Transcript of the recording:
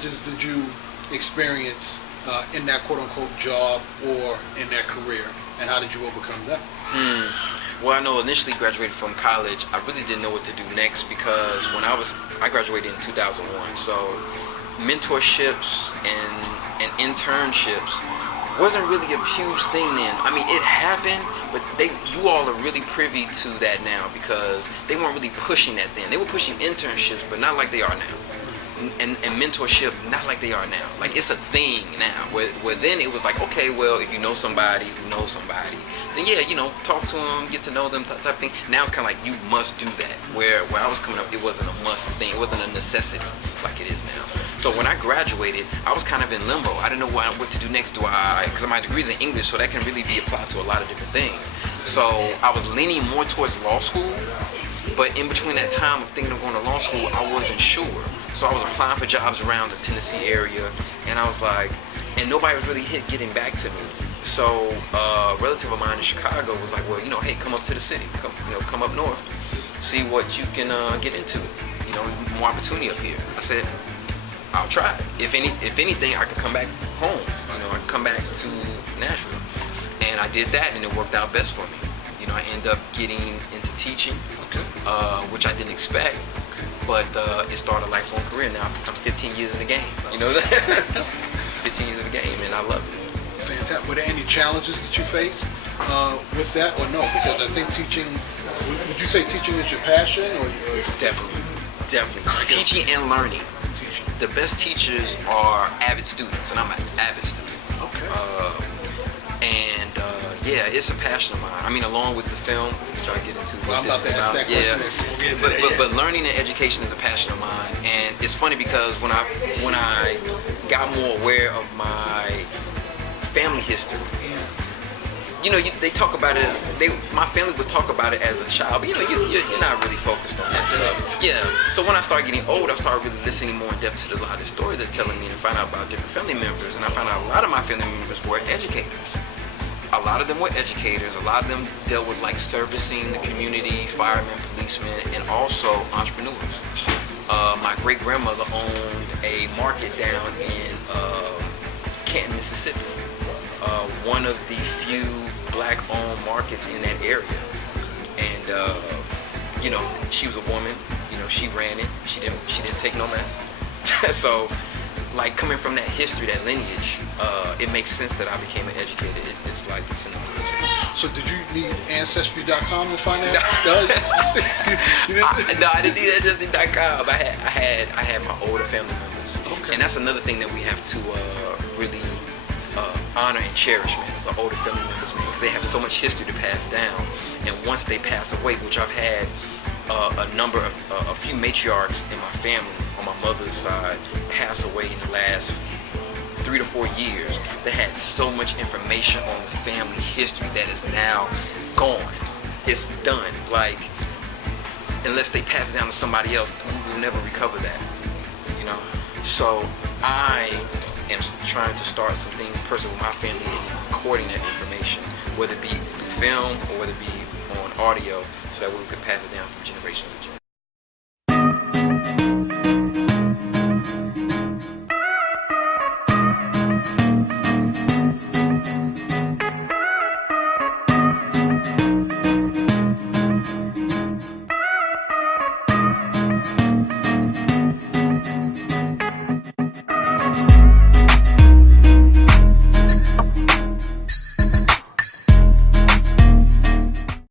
challenges did you experience in that quote-unquote job or in that career, and how did you overcome that? Well, I know initially graduated from college, I really didn't know what to do next, because when I graduated in 2001, so mentorships and internships wasn't really a huge thing then. I mean, it happened, but you all are really privy to that now, because they weren't really pushing that then. They were pushing internships, but not like they are now. And mentorship, not like they are now. Like, it's a thing now. Where then it was like, okay, well, if you know somebody who knows somebody, then yeah, talk to them, get to know them, type of thing. Now it's kind of like you must do that. Where I was coming up, it wasn't a must thing. It wasn't a necessity like it is now. So when I graduated, I was kind of in limbo. I didn't know what to do next. Because my degree's in English, so that can really be applied to a lot of different things. So I was leaning more towards law school. But in between that time of thinking of going to law school, I wasn't sure. So I was applying for jobs around the Tennessee area, and I was like, and nobody was really getting back to me. So a relative of mine in Chicago was like, well, hey, come up to the city, come up north, see what you can get into. More opportunity up here. I said, I'll try it. If anything, I could come back home. I could come back to Nashville, and I did that, and it worked out best for me. I ended up getting into teaching, which I didn't expect, but it started a lifelong career. Now I'm 15 years in the game, 15 years in the game, and I love it. Fantastic. Were there any challenges that you faced with that, or no? Because I think teaching, would you say teaching is your passion, or Definitely. Teaching and learning. The best teachers are avid students, and I'm an avid student. Okay. Yeah, it's a passion of mine. I mean, along with the film, which I'll get into. Well, I'm about to ask that question. But learning and education is a passion of mine, and it's funny because when I got more aware of my family history, they talk about it. My family would talk about it as a child, but you're not really focused on that stuff. Yeah. So when I started getting old, I started really listening more in depth to a lot of the stories they're telling me, and find out about different family members, and I found out a lot of my family members were educators. A lot of them were educators. A lot of them dealt with like community, firemen, policemen, and also entrepreneurs. My great grandmother owned a market down in Canton, Mississippi. One of the few black-owned markets in that area. And she was a woman. She ran it. She didn't take no mess. So, like, coming from that history, that lineage, it makes sense that I became an educator. It's like it's in the religion. So did you need Ancestry.com to find that? No, I didn't need Ancestry.com. I had my older family members. Okay. And that's another thing that we have to really honor and cherish, man, as older family members, man, because they have so much history to pass down. And once they pass away, which I've had a few matriarchs in my family on my mother's side pass away in the last 3 to 4 years that had so much information on the family history that is now gone. It's done. Like, unless they pass it down to somebody else, we will never recover that. So I am trying to start something personal with my family and recording that information, whether it be through film or whether it be on audio, so that we can pass it down from generation to generation.